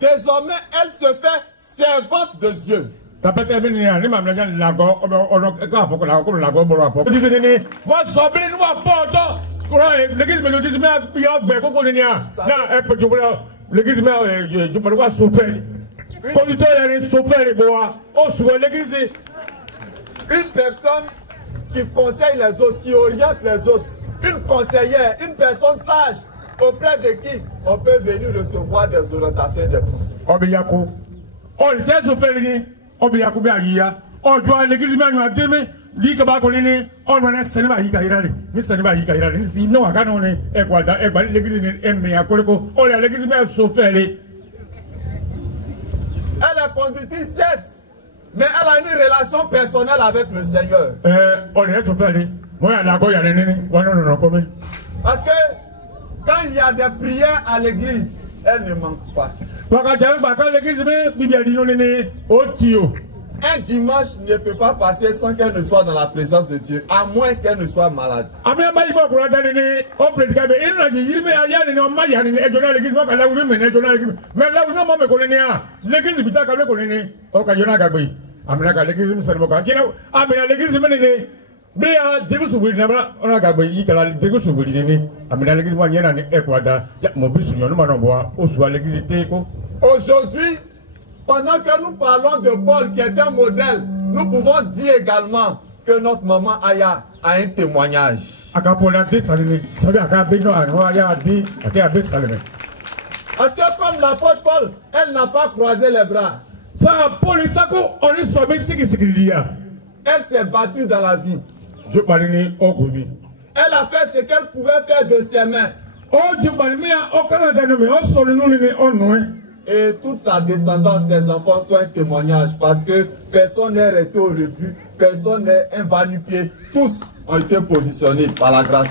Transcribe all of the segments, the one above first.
Désormais, elle se fait servante de Dieu. Une personne qui conseille les autres, qui oriente les autres, une conseillère, une personne sage, auprès de qui on peut venir recevoir des orientations et des conseils. Elle est conduite, certes, mais elle a une relation personnelle avec le Seigneur. Parce que quand il y a des prières à l'église, elle ne manque pas. Un dimanche ne peut pas passer sans qu'elle ne soit dans la présence de Dieu, à moins qu'elle ne soit malade. Aujourd'hui, pendant que nous parlons de Paul qui est un modèle, nous pouvons dire également que notre maman Aya a un témoignage. Parce que comme l'apôtre Paul, elle n'a pas croisé les bras. Elle s'est battue dans la vie. Elle a fait ce qu'elle pouvait faire de ses mains. Et toute sa descendance, ses enfants sont un témoignage parce que personne n'est resté au rebut, personne n'est un va-nu-pied, tous ont été positionnés par la grâce.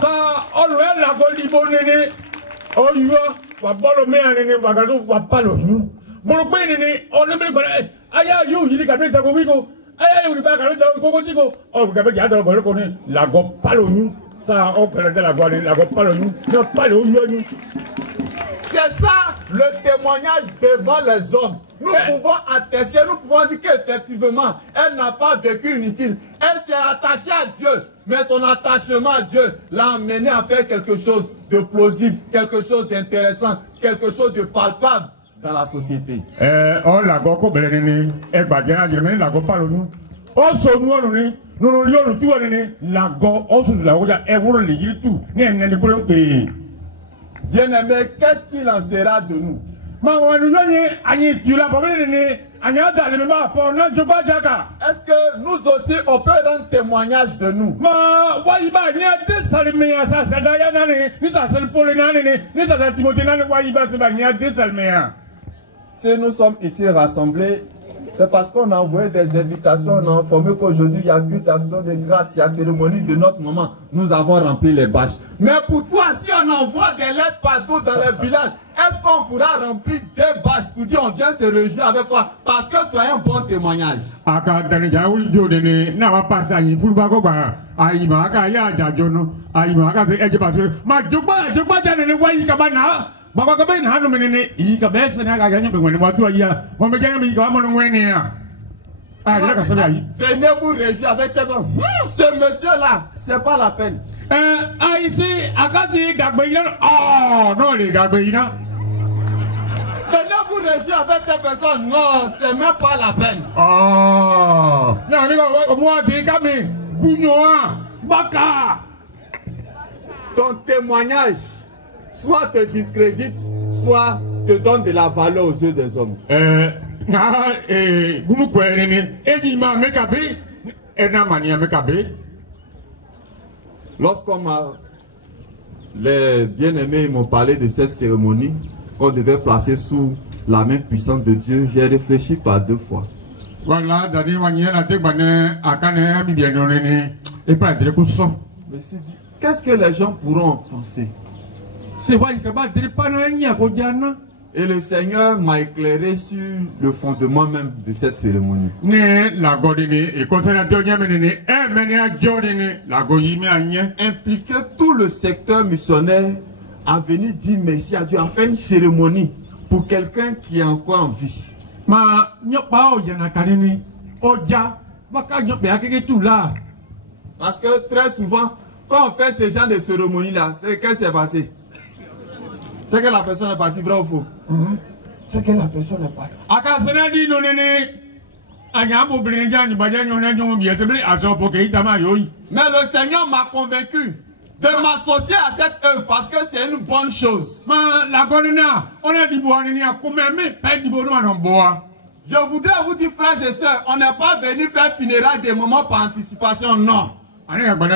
C'est ça le témoignage devant les hommes. Nous pouvons attester, nous pouvons dire qu'effectivement, elle n'a pas vécu inutile. Elle s'est attachée à Dieu, mais son attachement à Dieu l'a amené à faire quelque chose de plausible, quelque chose d'intéressant, quelque chose de palpable dans la société. Bien-aimé, qu'est-ce qu'il en sera de nous? Est-ce que nous aussi on peut rendre témoignage de nous? Si nous sommes ici rassemblés, c'est parce qu'on a envoyé des invitations, on a informé qu'aujourd'hui il y a culte d'action de grâce, il y a cérémonie de notre moment. Nous avons rempli les bâches. Mais pour toi, si on envoie des lettres partout dans les villages, est-ce qu'on pourra remplir des bâches pour dire on vient se réjouir avec toi parce que tu as un bon témoignage? Venez vous réjouir avec tes gens. Ce monsieur-là, c'est pas la peine. Venez vous réjouir avec tes personnes. Non, c'est même pas la peine. Ton témoignage soit te discrédite, soit te donne de la valeur aux yeux des hommes. Lorsqu'on m'a, les bien-aimés m'ont parlé de cette cérémonie qu'on devait placer sous la main puissante de Dieu, j'ai réfléchi par deux fois. Je me suis dit, qu'est-ce que les gens pourront en penser? Et le Seigneur m'a éclairé sur le fondement même de cette cérémonie. Impliquer tout le secteur missionnaire à venir dire merci à Dieu, à faire une cérémonie pour quelqu'un qui est encore en vie. Ma nyokpa o yana kanini oja baka nyokpe akeke tout là. Parce que très souvent, quand on fait ce genre de cérémonie-là, c'est qu'est-ce qui s'est passé? C'est que la personne est partie, vrai ou faux? C'est que la personne est partie. Akasena di no nene anyambo brinja ni baja nyona nyomo biesebele asopo ke itama yoyi. Mais le Seigneur m'a convaincu de m'associer à cette œuvre parce que c'est une bonne chose. Ma la konina ona di boani ni akomeme pa di bono anomboa. Je voudrais vous dire, frères et sœurs, on n'est pas venu faire funérailles des moments par anticipation, non. Nous sommes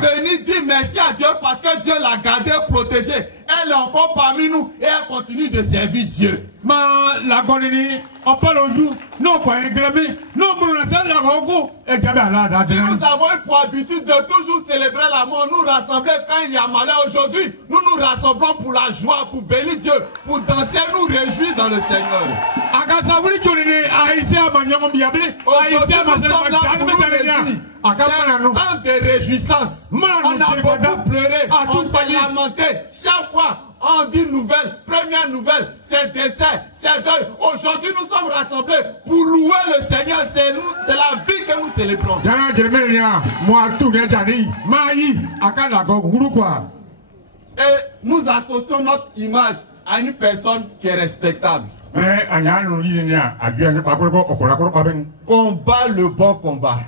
venus dire merci à Dieu parce que Dieu l'a gardé, protégé. Elle est encore parmi nous et elle continue de servir Dieu. Ma la colline, on parle au jour, non pas ingrémé, non pour la salle, la rogo, et si nous avons eu pour habitude de toujours célébrer la mort, nous rassembler quand il y a malheur aujourd'hui, nous nous rassemblons pour la joie, pour bénir Dieu, pour danser, nous réjouir dans le Seigneur. Aujourd'hui, nous sommes là pour nous réjouir. C'est un temps de réjouissance. On a beaucoup pleuré, on s'est lamenté. Chaque fois, on dit nouvelle, première nouvelle, c'est décès, c'est deuil. Aujourd'hui, nous sommes rassemblés pour louer le Seigneur. C'est la vie que nous célébrons. Et nous associons notre image à une personne qui est respectable. Combat le bon combat.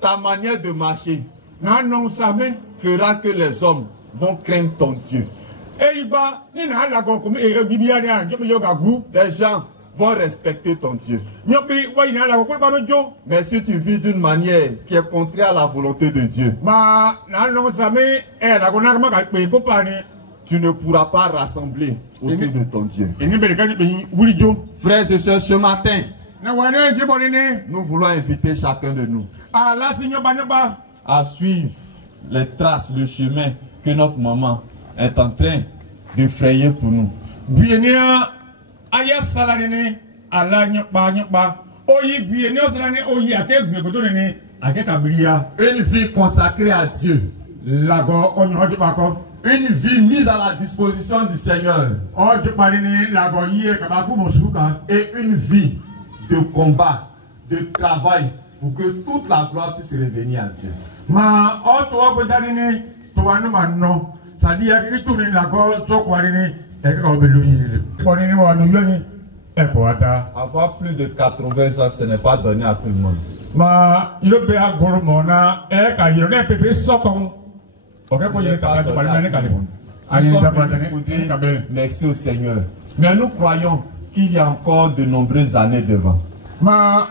Ta manière de marcher fera que les hommes vont craindre ton Dieu. Les gens vont respecter ton Dieu. Mais si tu vis d'une manière qui est contraire à la volonté de Dieu, tu ne pourras pas rassembler autour de ton Dieu. Frères et sœurs, ce matin, nous voulons inviter chacun de nous à suivre les traces, le chemin que notre maman est en train de frayer pour nous. Une vie consacrée à Dieu. Une vie mise à la disposition du Seigneur. Et une vie de combat, de travail, pour que toute la gloire puisse revenir à Dieu. Avoir plus de 80 ans, ce n'est pas donné à tout le monde. Nous sommes venus pour dire merci au Seigneur. Mais nous croyons qu'il y a encore de nombreuses années devant. Maman,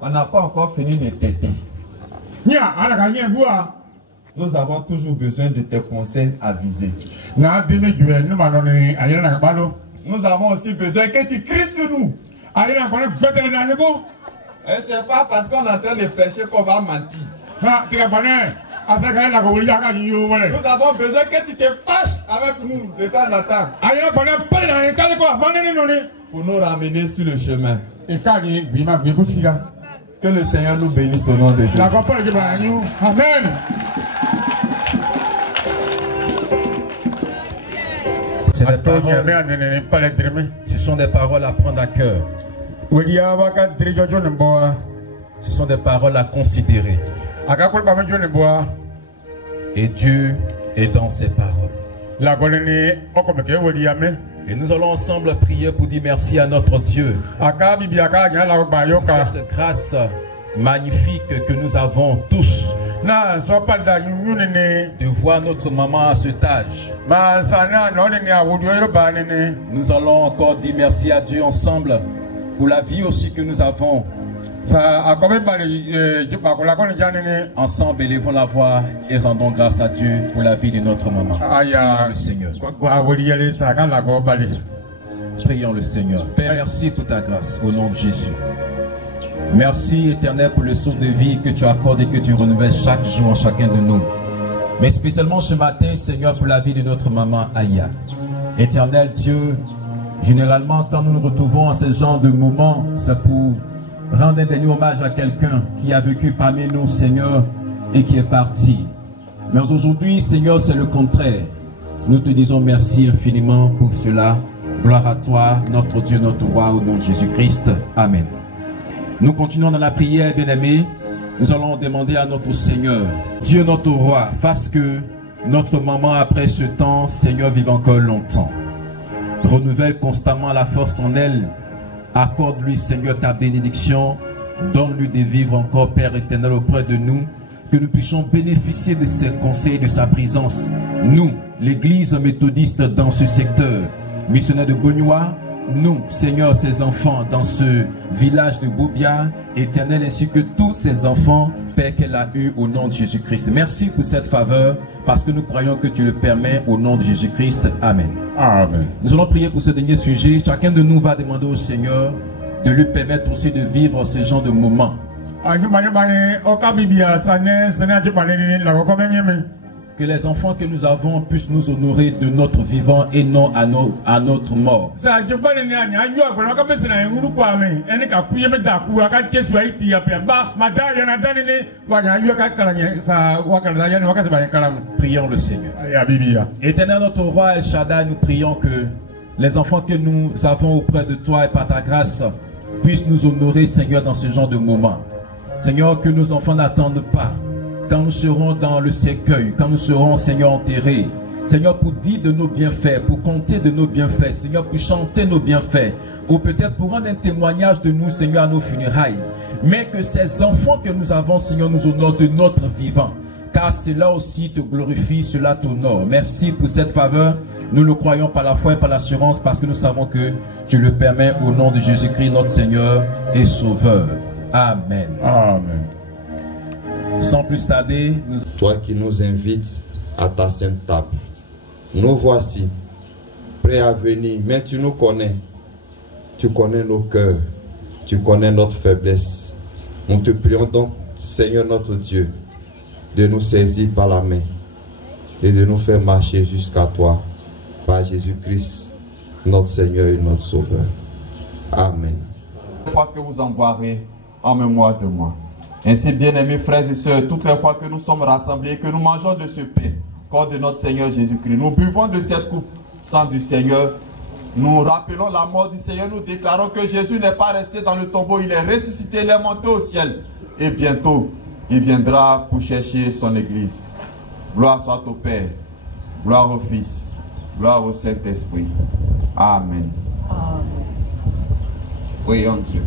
on n'a pas encore fini de t'aider. Nous avons toujours besoin de tes conseils avisés. Nous avons aussi besoin que tu cries sur nous. Et c'est pas parce qu'on est en train de prêcher qu'on va mentir. Nous avons besoin que tu te fâches avec nous de temps en temps pour nous ramener sur le chemin. Que le Seigneur nous bénisse au nom de Jésus. Amen. Ce sont des paroles à prendre à cœur. Ce sont des paroles à considérer. Et Dieu est dans ces paroles. Et nous allons ensemble prier pour dire merci à notre Dieu. Pour cette grâce magnifique que nous avons tous de voir notre maman à cet âge. Nous allons encore dire merci à Dieu ensemble pour la vie aussi que nous avons. Ensemble, élevons la voix et rendons grâce à Dieu pour la vie de notre maman. Prions le Seigneur. Prions le Seigneur. Père, merci pour ta grâce au nom de Jésus. Merci, Éternel, pour le saut de vie que tu accordes et que tu renouvelles chaque jour en chacun de nous. mais spécialement ce matin, Seigneur, pour la vie de notre maman Aya. Éternel Dieu, généralement, quand nous nous retrouvons en ce genre de moment, c'est pour rendre un dernier hommage à quelqu'un qui a vécu parmi nous, Seigneur, et qui est parti. Mais aujourd'hui, Seigneur, c'est le contraire. Nous te disons merci infiniment pour cela. Gloire à toi, notre Dieu, notre roi, au nom de Jésus-Christ. Amen. Nous continuons dans la prière, bien-aimés. Nous allons demander à notre Seigneur, Dieu notre roi, fasse que notre maman, après ce temps, Seigneur, vive encore longtemps. Renouvelle constamment la force en elle. Accorde-lui, Seigneur, ta bénédiction. Donne-lui de vivre encore, Père éternel, auprès de nous. Que nous puissions bénéficier de ses conseils, de sa présence. Nous, l'Église méthodiste dans ce secteur, missionnaire de Bognois, nous, Seigneur, ses enfants dans ce village de Bobia, éternel, ainsi que tous ses enfants, Père, qu'elle a eu au nom de Jésus-Christ. Merci pour cette faveur, parce que nous croyons que tu le permets au nom de Jésus-Christ. Amen. Amen. Nous allons prier pour ce dernier sujet. Chacun de nous va demander au Seigneur de lui permettre aussi de vivre ce genre de moments. Que les enfants que nous avons puissent nous honorer de notre vivant et non à notre mort. Prions le Seigneur. Éternel notre roi El Shaddai, nous prions que les enfants que nous avons auprès de toi et par ta grâce puissent nous honorer, Seigneur, dans ce genre de moment. Seigneur, que nos enfants n'attendent pas. Quand nous serons dans le cercueil, quand nous serons, Seigneur, enterrés, Seigneur, pour dire de nos bienfaits, pour compter de nos bienfaits, Seigneur, pour chanter nos bienfaits, ou peut-être pour rendre un témoignage de nous, Seigneur, à nos funérailles. Mais que ces enfants que nous avons, Seigneur, nous honorent de notre vivant. Car cela aussi te glorifie, cela t'honore. Merci pour cette faveur. Nous le croyons par la foi et par l'assurance, parce que nous savons que tu le permets au nom de Jésus-Christ, notre Seigneur et Sauveur. Amen. Amen. Sans plus tarder, toi qui nous invites à ta sainte table, nous voici, prêts à venir, mais tu nous connais. Tu connais nos cœurs, tu connais notre faiblesse. Nous te prions donc, Seigneur notre Dieu, de nous saisir par la main et de nous faire marcher jusqu'à toi, par Jésus-Christ, notre Seigneur et notre Sauveur. Amen. Chaque fois que vous en boirez, en mémoire de moi. Ainsi, bien-aimés frères et sœurs, toutes les fois que nous sommes rassemblés, que nous mangeons de ce pain, corps de notre Seigneur Jésus-Christ, nous buvons de cette coupe, sang du Seigneur, nous rappelons la mort du Seigneur, nous déclarons que Jésus n'est pas resté dans le tombeau, il est ressuscité, il est monté au ciel. Et bientôt, il viendra pour chercher son Église. Gloire soit au Père, gloire au Fils, gloire au Saint-Esprit. Amen. Amen. Prions Dieu.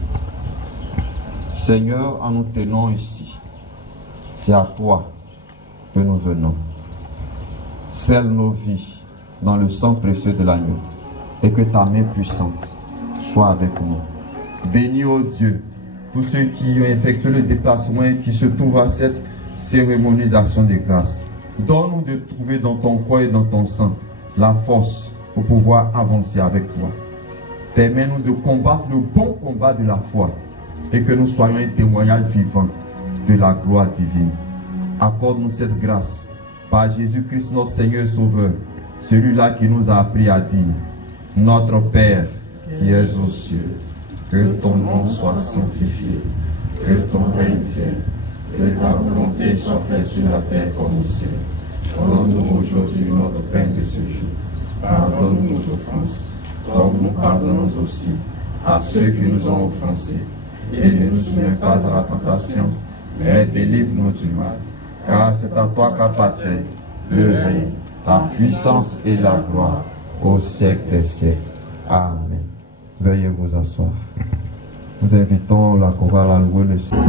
Seigneur, en nous tenant ici, c'est à toi que nous venons. Scelle nos vies dans le sang précieux de l'agneau et que ta main puissante soit avec nous. Bénis, ô Dieu, tous ceux qui ont effectué le déplacement et qui se trouvent à cette cérémonie d'action de grâce. Donne-nous de trouver dans ton corps et dans ton sang la force pour pouvoir avancer avec toi. Permets-nous de combattre le bon combat de la foi et que nous soyons un témoignage vivant de la gloire divine. Accorde-nous cette grâce par Jésus-Christ notre Seigneur et Sauveur, celui-là qui nous a appris à dire: Notre Père qui es aux cieux, que ton nom soit sanctifié, que ton règne vienne, que ta volonté soit faite sur la terre comme au ciel. Donne-nous aujourd'hui notre pain de ce jour. Pardonne-nous nos offenses, comme nous pardonnons aussi à ceux qui nous ont offensés. Et ne nous soumets pas à la tentation, mais délivre-nous du mal. Car c'est à toi qu'appartient le règne, la puissance et la gloire au siècle des siècles. Amen. Veuillez vous asseoir. Nous invitons la chorale à louer le Seigneur.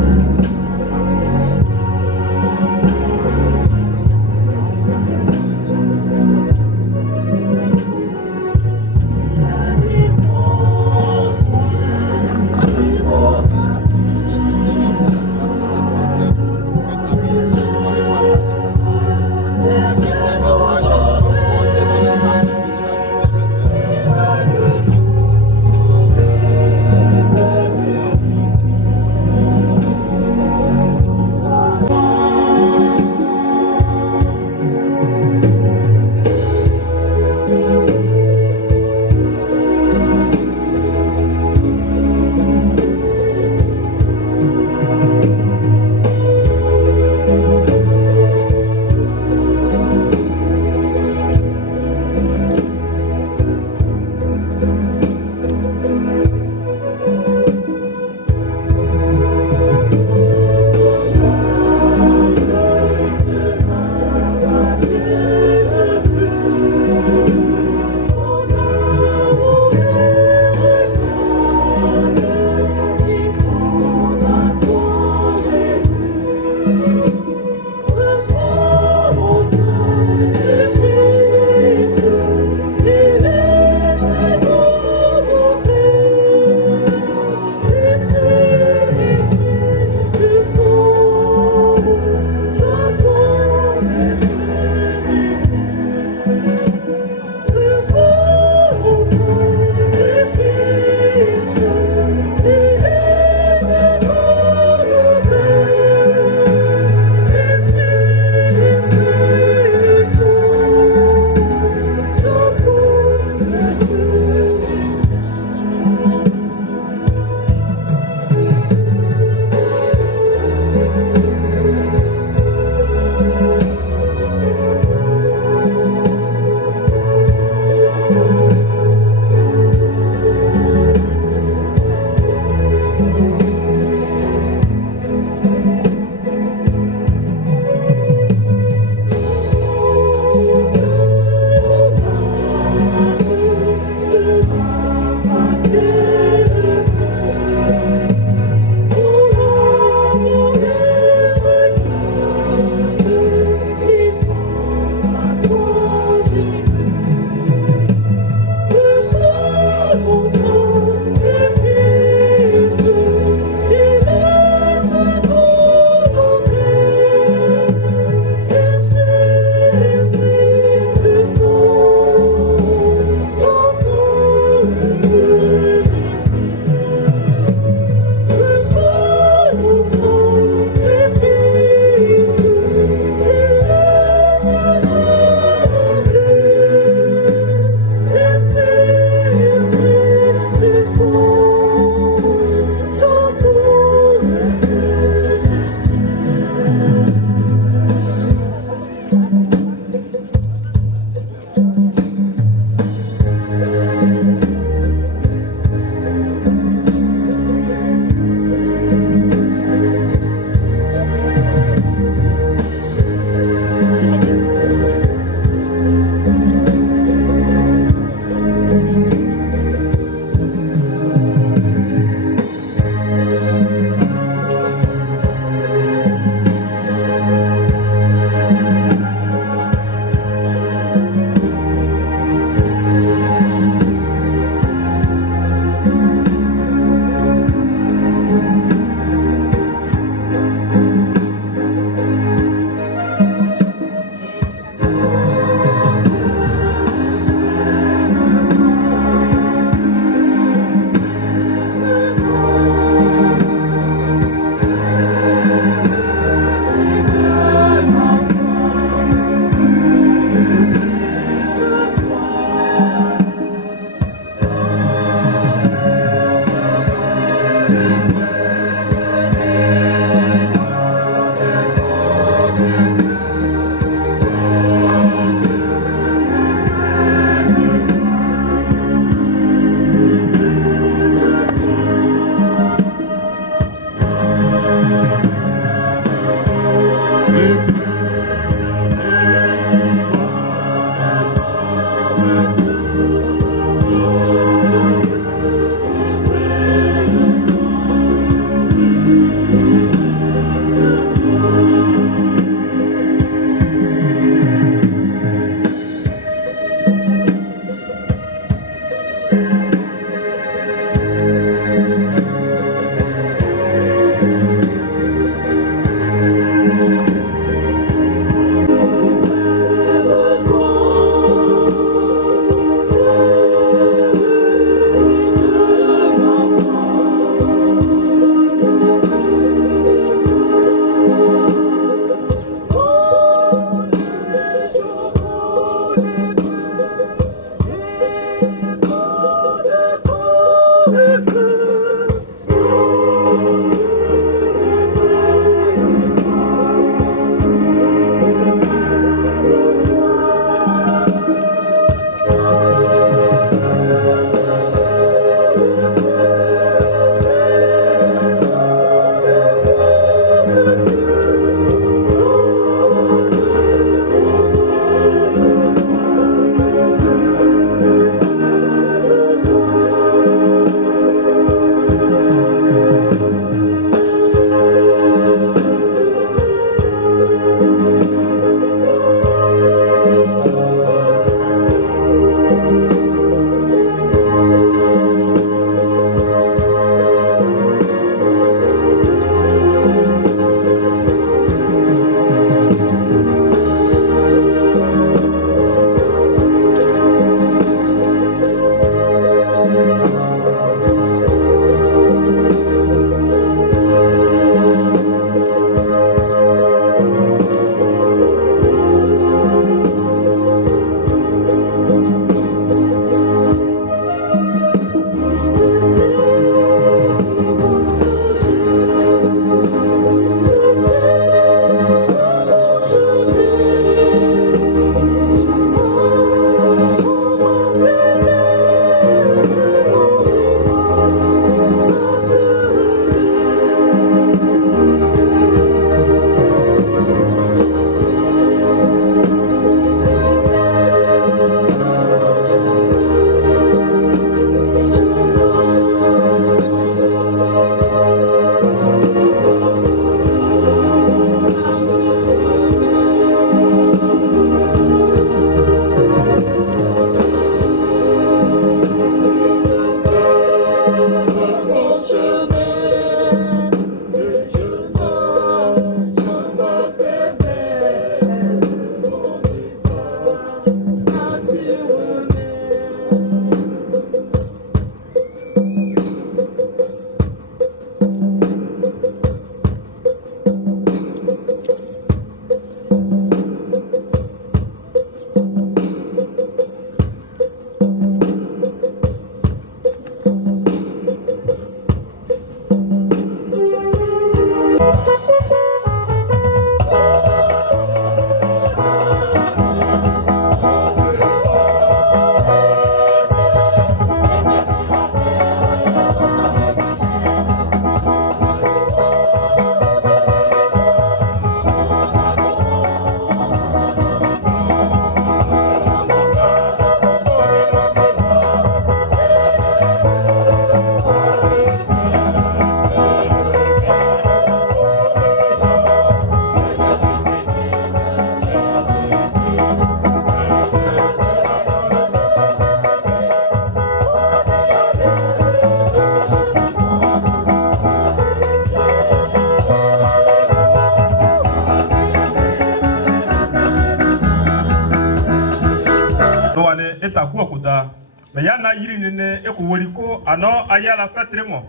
la mais yana yiri ne e ko woli ko ano aya la fête mo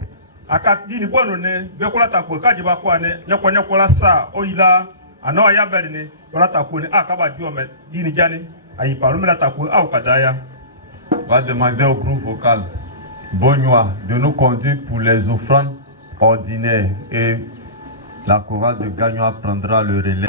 aka dini bono ne be ko la ta ko ka jiba ko ne nya ko la sa o ila ano aya beli ne ko la ta ko ne aka ba dio me dini jani ayi parlo me la ta ko au kadaya. Va demander au groupe vocal Bognois de nous conduire pour les offrandes ordinaires et la chorale de Gagnois prendra le relais.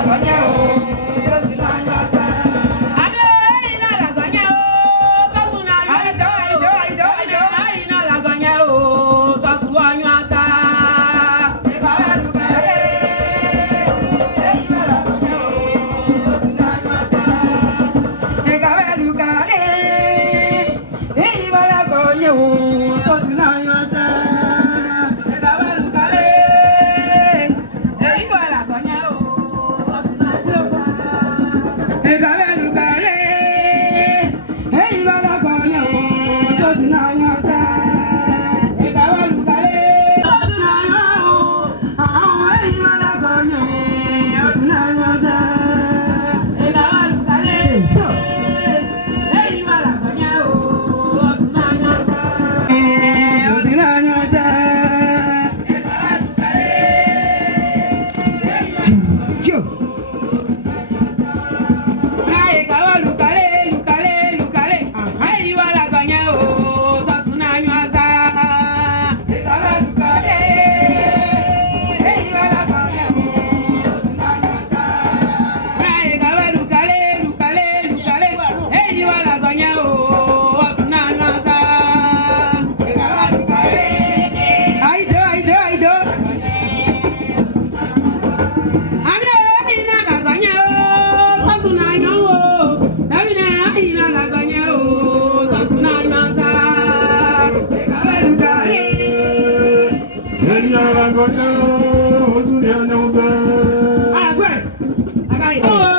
Oh